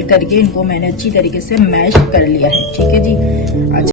करके इनको मैंने अच्छी तरीके से मैश कर लिया है। ठीक है जी। अच्छा,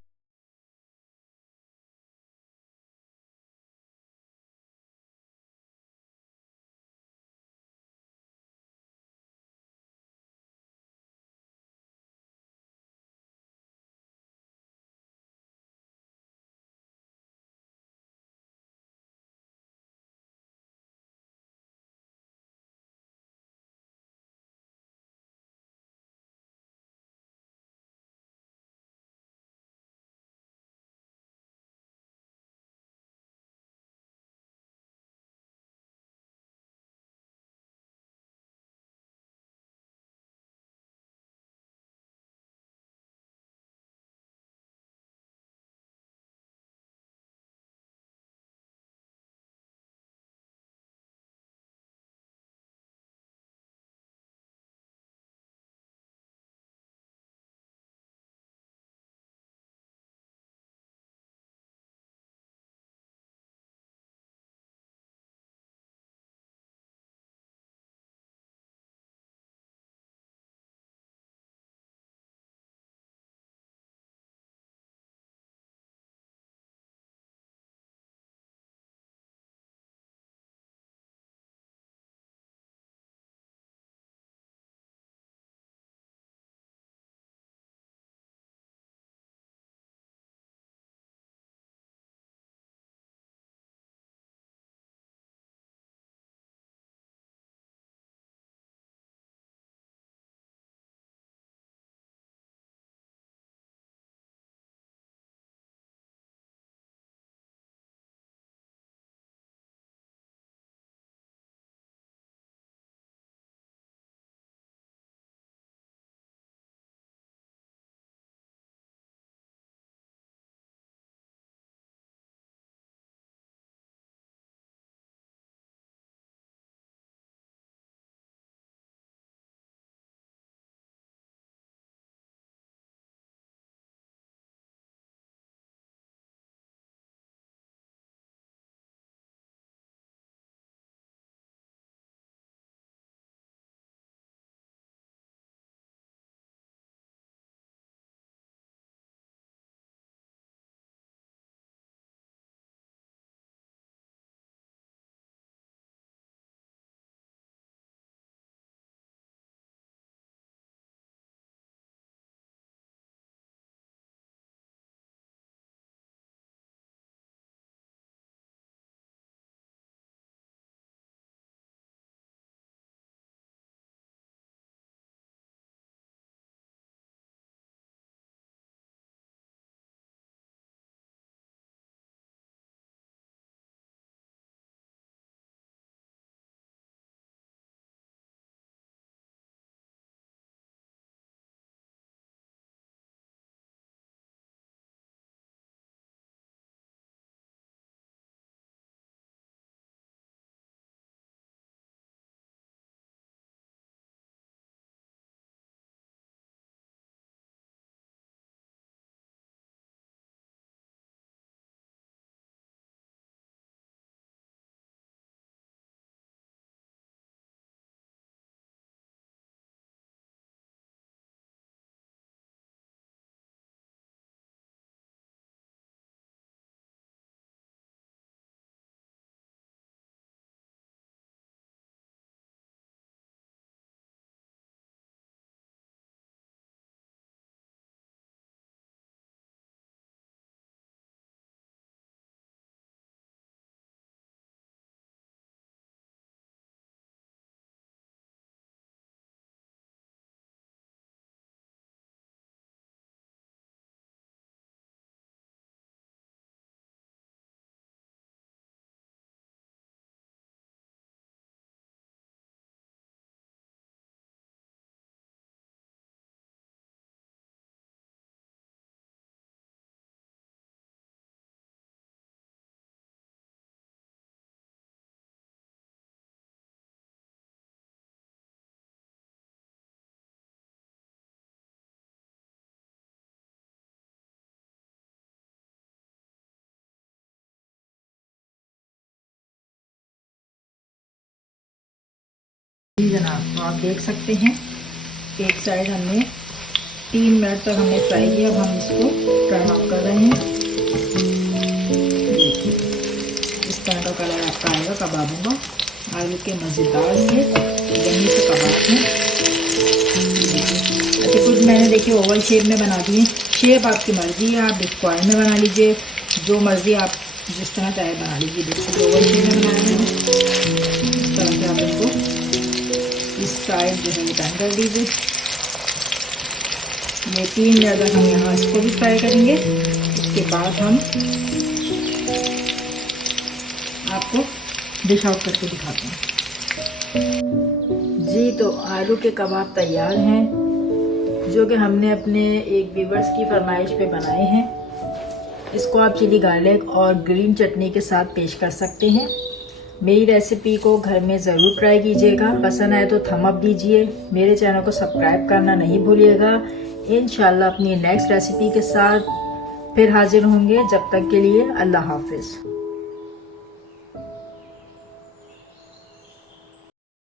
जी जनाब, तो आप देख सकते हैं एक साइड हमने 3 मिनट तक हमने फ्राई किया। अब हम इसको टर्न ऑफ कर रहे हैं। देखिए इस तरह का कलर आपका आएगा कबाबों का। आलू के मज़ेदार से गन्नी से कबाब हैं। अच्छा कुछ मैंने देखिए ओवल शेप में बना दिए। शेप आपकी मर्जी है, आप स्क्वायर में बना लीजिए, जो मर्जी आप जिस तरह चाहे बना लीजिए। देखिए ओवल शेप में बनाया मैंने। इस तरह से आप इनको इस साइड जो है टर्न कर दीजिए। ये 3 मिनट तक हम यहाँ इसको भी फ्राई करेंगे। उसके बाद हम आपको डिश आउट करके दिखाते हैं। जी तो आलू के कबाब तैयार हैं, जो कि हमने अपने एक व्यूवर्स की फरमाइश पे बनाए हैं। इसको आप चिली गार्लिक और ग्रीन चटनी के साथ पेश कर सकते हैं। मेरी रेसिपी को घर में ज़रूर ट्राई कीजिएगा। पसंद आए तो थम अप दीजिए। मेरे चैनल को सब्सक्राइब करना नहीं भूलिएगा। इंशाल्लाह अपनी नेक्स्ट रेसिपी के साथ फिर हाजिर होंगे। जब तक के लिए अल्लाह हाफिज़।